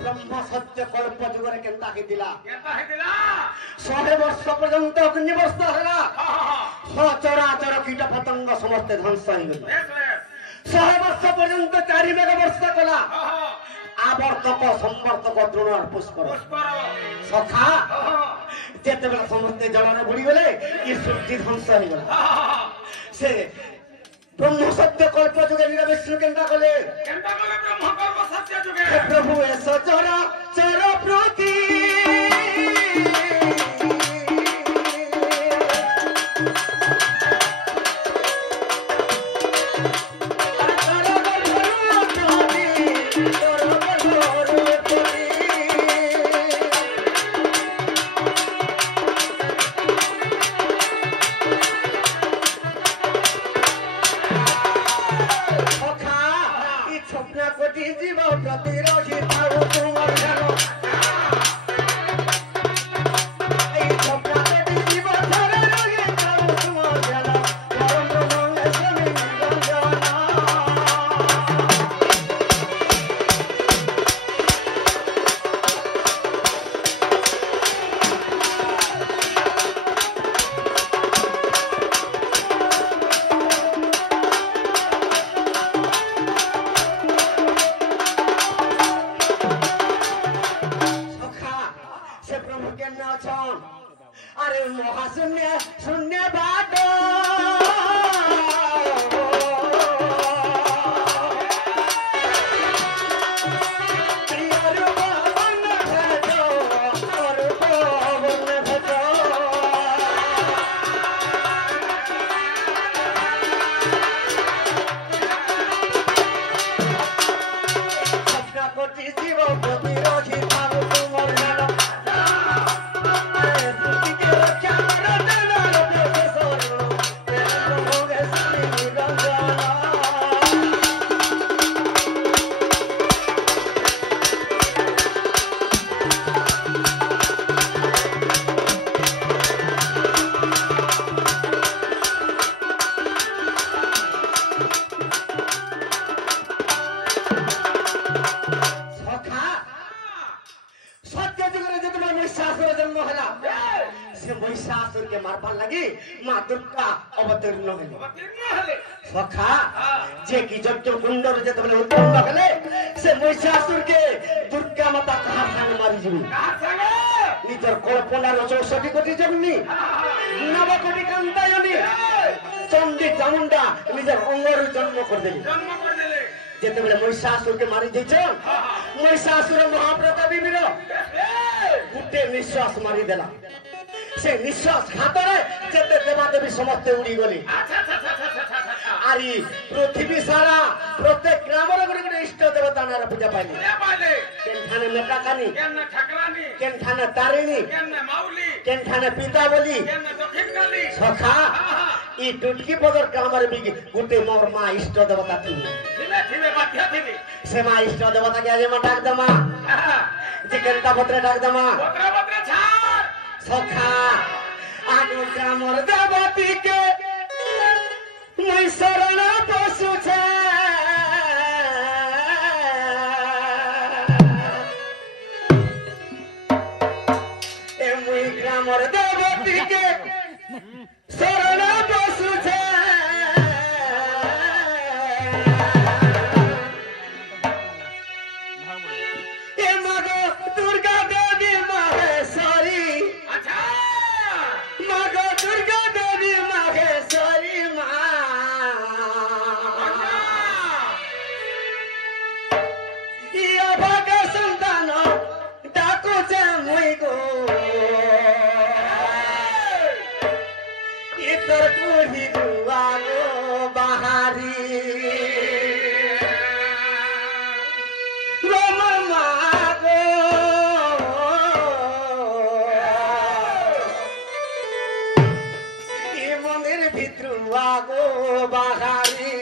ब्रह्म सत्य कल्प जुगरे केनता हेतिला 100 वर्ष पर्यंत अग्नि वर्ष होला चराचर कीट पतंग समस्त ध्वंस हो गले 100 वर्ष पर्यंत चारि मेघ वर्ष कला आवर्तक संवर्तक द्रोण पुष्पर सखा जेते बेला समस्त जल रे बुड़ी गले ये सृष्टि ध्वंस हो गला से ब्रह्म सत्य कल्प जुगे वीर विष्णु केनता कले ब्रह्म कल्प सत्य जुगे प्रभु ऐसा चरा चर प्रति স্বপ্ন কোটি জীব প্রতিরোধী তাও তোমার জানো এই স্বপ্ন কোটি জীব ধরে রোগে তাও তোমার জানো পরম ব্রহ্মে স্বামী নিরঞ্জনা अरे महाशून्य शून्य बाट जीव प्रतिरोधी महिषासुर के मारपार लगी माँ दुर्गा अवतीर्ण हेले सखा जे की जब कुंडर जे तबले उत्पन्न हेले से महिषासुर के दुर्गा माता कहा संग मारी जीवी निजर कल्पनार 64 कोटी जन्मी नव कोटी कांतायनी चंडी चामुंडा निजर अंगर जन्म कर देली जेतेबेले महिषासुर के मारी देछन महिषासुर महाप्रतापी वीर गुटे निश्वास मारी देला से निश्वास हातरे जेते देवादेवी समस्त उड़ी गली आरी पृथ्वी सारा प्रत्येक ग्रामर गुडी गुडी इष्ट देवता नार पूजा पाइली केनठाने मेटाकानी केनठाने तारिणी केनठाने पिताबली सखा ई टुटकी पदर ग्रामर बिगी गुटे मोर मां इष्ट देवता थी से मां इष्ट देवता के आजे मा डाक दमा जे केनता भद्र डाक दमा सखा आगो ग्रामर देवती के मुई शरण पशु छे ए मुई ग्रामर देवती के शरण पशु छे ए मगो दुर्गा देवी महेश्वरी मगो दुर्गा देवी महेश्वरी या भाग संतान डाको जे मुई गो इतर कोही गुआ गो बहारी गो बहारी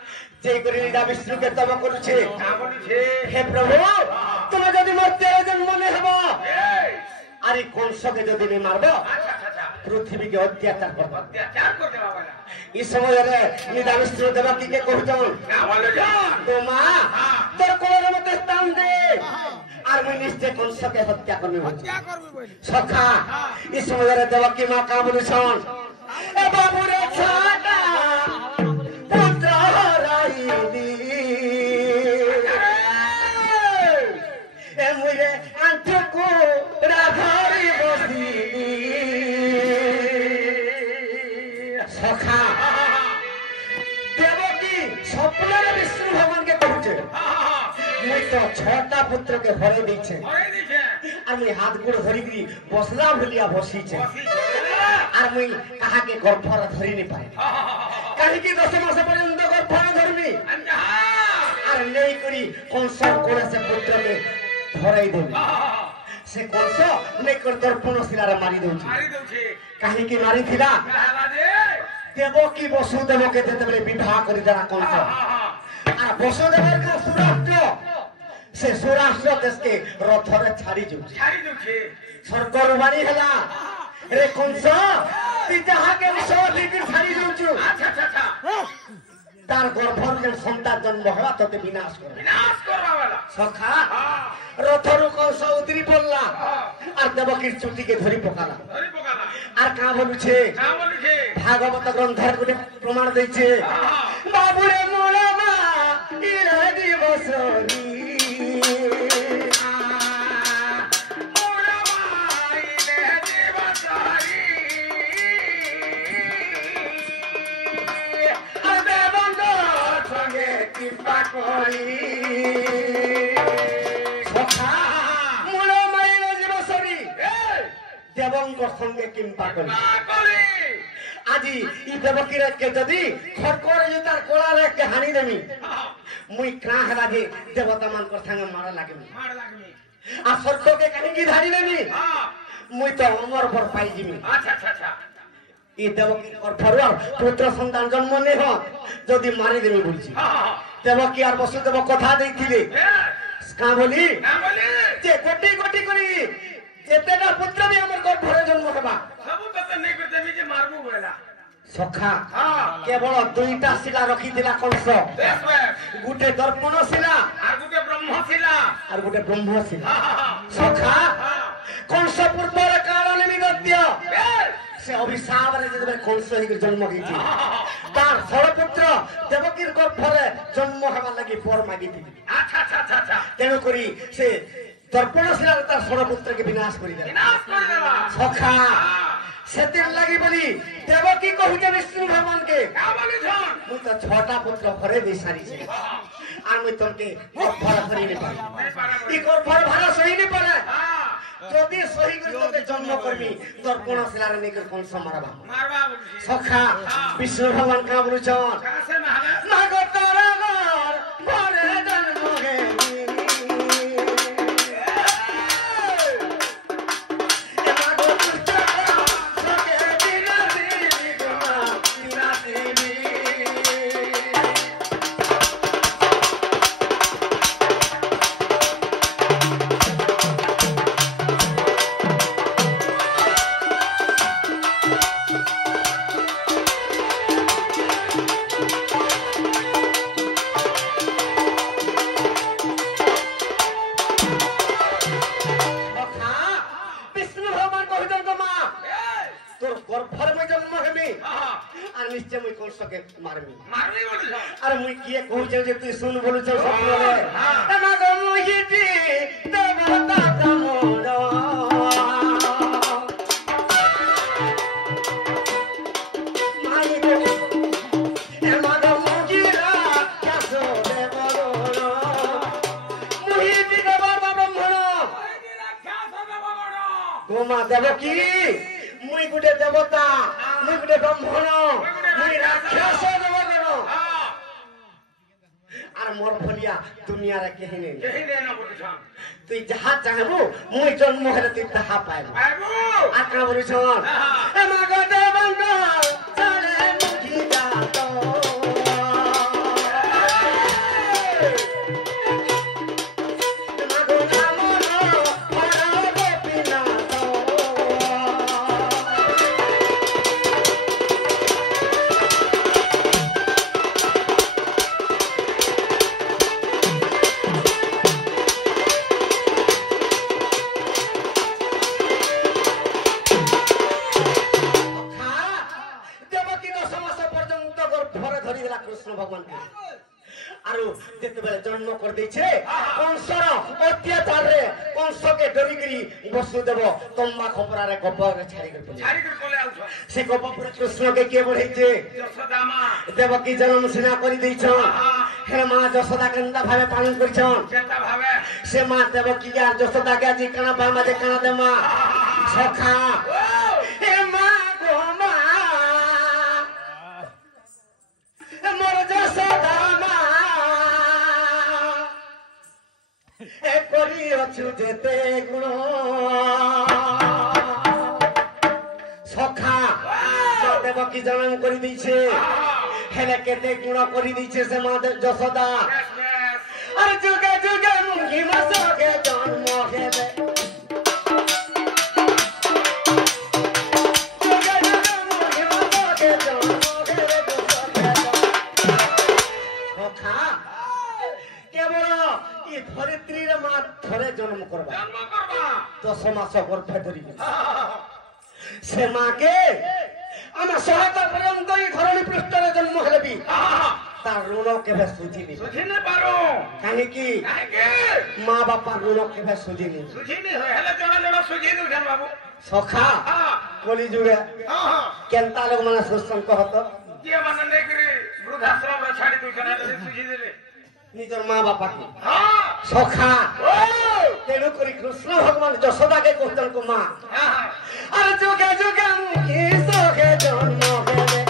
विष्णु के तब करुछे हे प्रभु तुम जदि मर्त्य जन्म ने हबो अरे कंस के जदि नहीं मारबो पृथ्वी के अत्याचार कर देबा इस समय रे निदा विष्णु देवकी के कहउछन तो मां तोर कोन मते स्थान दे आर मैं निश्चय कंस के हत्या करबे सखा इस समय रे देवकी मां का बोलछन ए बाबू रे छाटा पुत्र हराई मुझे अंत को राधारी बसी सखा देवकी स्वप्न विष्णु भगवान के कहूचे मुझे तो छटा पुत्र के भरे दीछे और मुझे हाथ गोड़ धरी करी बसला भलिया बसी छे और मुझे कहा के गर्भर धरी नहीं पाए कहीं की 10 मास पर्यंत गर्भर धरनी और नहीं करी कंस कोड़े से पुत्र में धराई देबे से कंस नेकर दर्पण शिलार मारी दउछि काहे की मारी थिला देवकी वसुदेव के देते विवाह करी देला कंस आ वसुदेव का सुराष्ट्र से सुराष्ट्र देश के रथ रे छाड़ी दउछि सरकार वाणी हला रे कंस ती जहां के विषय लेके छाड़ी दउछु अच्छा तार गर्भर जे संतान जन्म होला तते विनाश करबा वाला सखा रथरु कंस उतरी पड़ला और देवकी चुटी के धरी पकाला और का बोलुछे भागवत ग्रंथर गुटे प्रमाण दैछे बाबू रे मोळमा इरा दिवसरी देवंकर संगे किंपा करी आज ई देवकी रे के जदी खरकोर जे तार कोला रे के हानि देमी मुई क्रा हला जे देवता मान कर संग मार लागमी आ स्वर्ग के कहीं की धारी देमी मुई तो अमर पर पाई जिमी अच्छा ई देवकी और फरवार पुत्र संतान जन्म ने हो जदी मारी देमी बोलची देवकी और वसुदेव कथा देथिले का बोली जे कोटी कोटी करी जेतेना पुत्र भी हमर गर्भरे जन्म हेबा सब तते नै करते मी जे मारबो बोला सखा केवल दुईटा शिला रखी दिला कंस गुटे दर्पण शिला और गुटे ब्रह्म शिला सखा कंस पूर्वर काल निमित्य से अभिशाप रे जे कंस ही जन्म गईची तार फलपुत्र देवकीर गर्भरे जन्म हेबा लागि पर मागिती अच्छा तेनु करी से दर्पण शिला तार फलपुत्र के विनाश करी देला सखा सेतिर लगी बोली देवकी कहूचे विष्णु भगवान के का बोली छन मु त छोटा पुत्र भरे दे सारी छे आ मु तके भर भरी ने पाई ई को भर भर सही ने पड़े जदी सही कर तते जन्म करबी दर्पण शिला रे नेकर कोन समरबा मारबा बोली सखा विष्णु भगवान का बोलु छन का से महाराज नागतरा घर भरे जन्म गे কংসকে মারবি মারবি বলিস আরে মুই কি কইছে যে তুই শুন বলছ স্বপ্নরে না গো মুহিটি দেবতা দামোদ মাই গো এ মাগো মুজিরা কাসো দেবর মুহিটি দেবতা ব্রাহ্মণ গোমা দেব কি মুই গুটে দেবতা মুই গুটে ব্রাহ্মণ মুই রাক্ষস দেবগণ আর মোর ভলিয়া দুনিয়ার কেহি নেই তুই যাহা চাহবু মুই জন্ম হলে তুই তাহা পাইব আর কাঁ বলিছ এ মাগ দেবঙ্গ চলে মুখি যাত মাগ নামর পর গোপীনাথ কৃষ্ণ ভগবান আরো যেতেবেলে জন্ম করে দিয়েছে কংসর অত্যাচারে কংসকে ডরিগিরি বসুদেব তম্বা খপরারে গপরে ছাড়ি করে সে গপরে কৃষ্ণকে কে বলেছে দেবকী জন্ম সিনা করে দিয়েছ হে মা যশোদা কেন্দা ভাবে পালন করছ সে মা দেবকী আর যশোদাকে আজি কানা বামাজে কানা দে মা সখা হে মা গো মা মোর যশোদা মা এ করি অছু যেতে গুণ সখা দেবকী জন্ম করে দিয়েছে হেলে কেতে গুণ করে দিয়েছে সে মা যশোদা আর যুগে যুগে মুখি মাসকে জন্ম হেলে ধরিত্রীর মা ধরে জন্ম করবা 10 মাস গর্ভে ধরি সে মাকে আমার সহায়তা পর্যন্ত এই ধরনী পৃষ্ঠরে জন্ম হেলবি তার ঋণ কেবে সুঝিনি কাহিকি মা বাপার ঋণ কেবে সুঝিনি সখা কলি যুগে কেনতা লোক মানে সুসংক হতো নিজের মা বাপাকে সখা তেণু করি কৃষ্ণ ভগবান যশোদাকে কহিতেন কো মা আর যুগে যুগে মুখি সখে জন্ম হেলে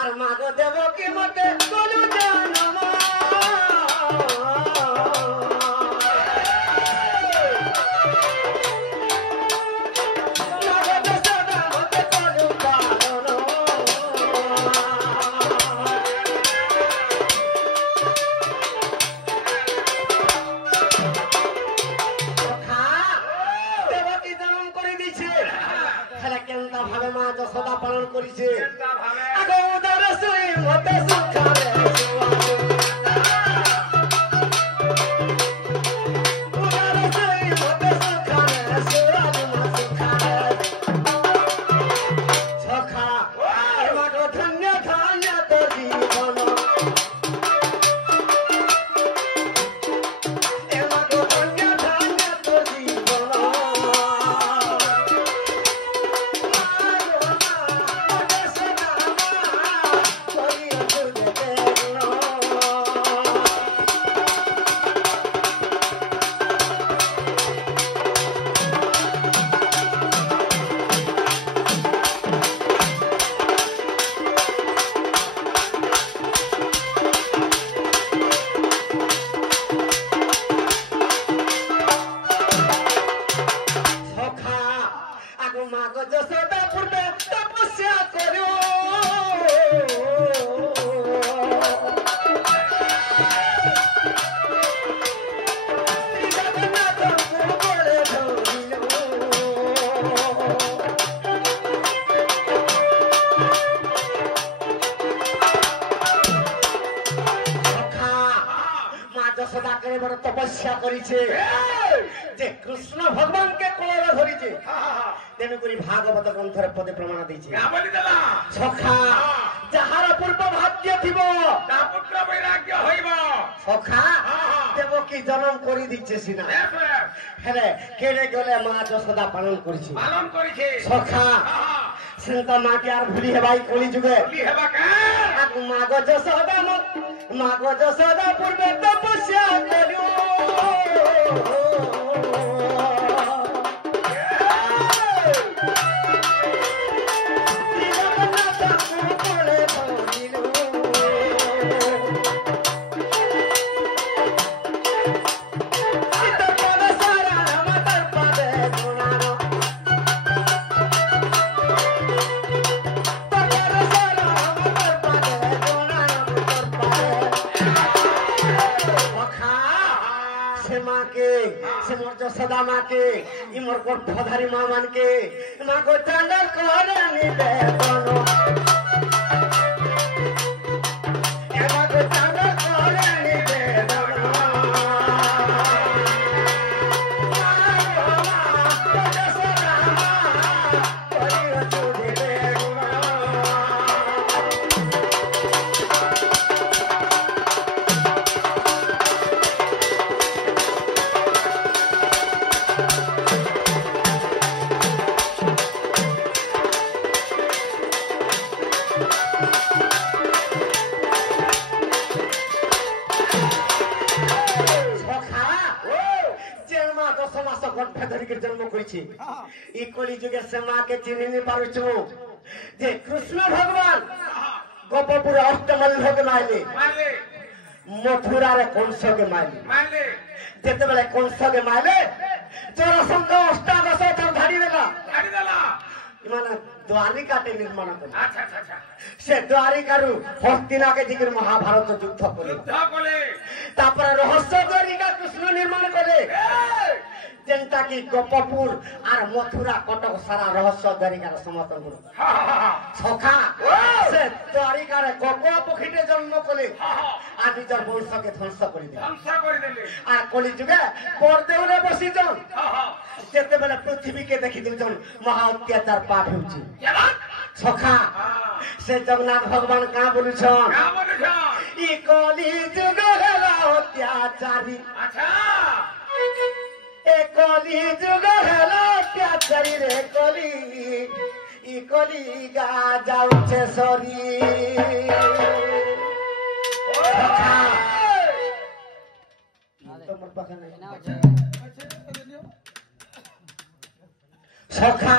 আর মাগ দেবকী মতে বলু জন্ম দেবকী জন্ম করে দিয়েছে হেলে কেনতা ভাবে মা যশোদা পালন করেছে আগে উদর শুই মতে সুখারে উদর শুই মতে সুখারে সুরাজ মা সুখারে সখা মাগো ধন্য ধন্য তো জীবন এ মাগো ধন্য ধন্য তো জীবন যশোদা করে বড় তপস্যা করেছে যে কৃষ্ণ ভগবানকে কোলে ধরিছে তেমনি করে ভাগবত গ্রন্থের পদে প্রমাণ দিয়েছে সখা যাহার পূর্ব ভাগ্য থিব তা পুত্র বৈরাগ্য হইব সখা দেবকী জন্ম করে দিচ্ছে সিনা হেলে কেড়ে গেলে মা যশোদা পালন করেছে সখা সেটা মাকে আর ভুলি হেবাই কলি যুগে মাগ যশোদা পূর্বে তপস্যা করিও যশোদা মাকে ইমর গর্ভধারী মা মানকে মা গো চান্ডার করে নিবেদন মা গো চান্ডার করে নিবেদন যশোদা মা করিও চুড়িবে জন্ম করেছি এই কলি যুগে সে মাকে চিনি নি পারুছু যে কৃষ্ণ ভগবান গোপপুরে অষ্টমল্লকে মাইলে মথুরারে কংসকে মাইলে যেতেবেলে কংসকে মাইলে জরাসন্ধ অষ্টাদশ ধাড়ি দেলা মানে দ্বারিকাতে নির্মাণ করে সে দ্বারিকারু হস্তিনাকে জিগির মহাভারত যুদ্ধ করে তারপরে রহস্য দ্বারিকা কৃষ্ণ নির্মাণ করে যেটা কি গোপপুর আর মথুরা কটক সারা রহস্য দ্বারিকার সমর্থন করে সখা সে দ্বারিকারে গোপ পক্ষীতে জন্ম করে আর নিজের বংশকে ধ্বংস করে দিলে আর কলি যুগে পরদেউলে বসিজন যেতেবেলে পৃথিবীকে দেখি দিলজন মহা অত্যাচার পাপ হচ্ছে সখা সে জগন্নাথ ভগবান কাঁ বলুছন ই কলি যুগ হেলা অত্যাচারী এ কলি যুগ হেলা অত্যাচারী রে কলি ই কলি গা যাচ্ছে সরি তোমার পাখা নাই সখা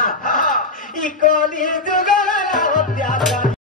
ই কলি যুগ হেলা অত্যাচারী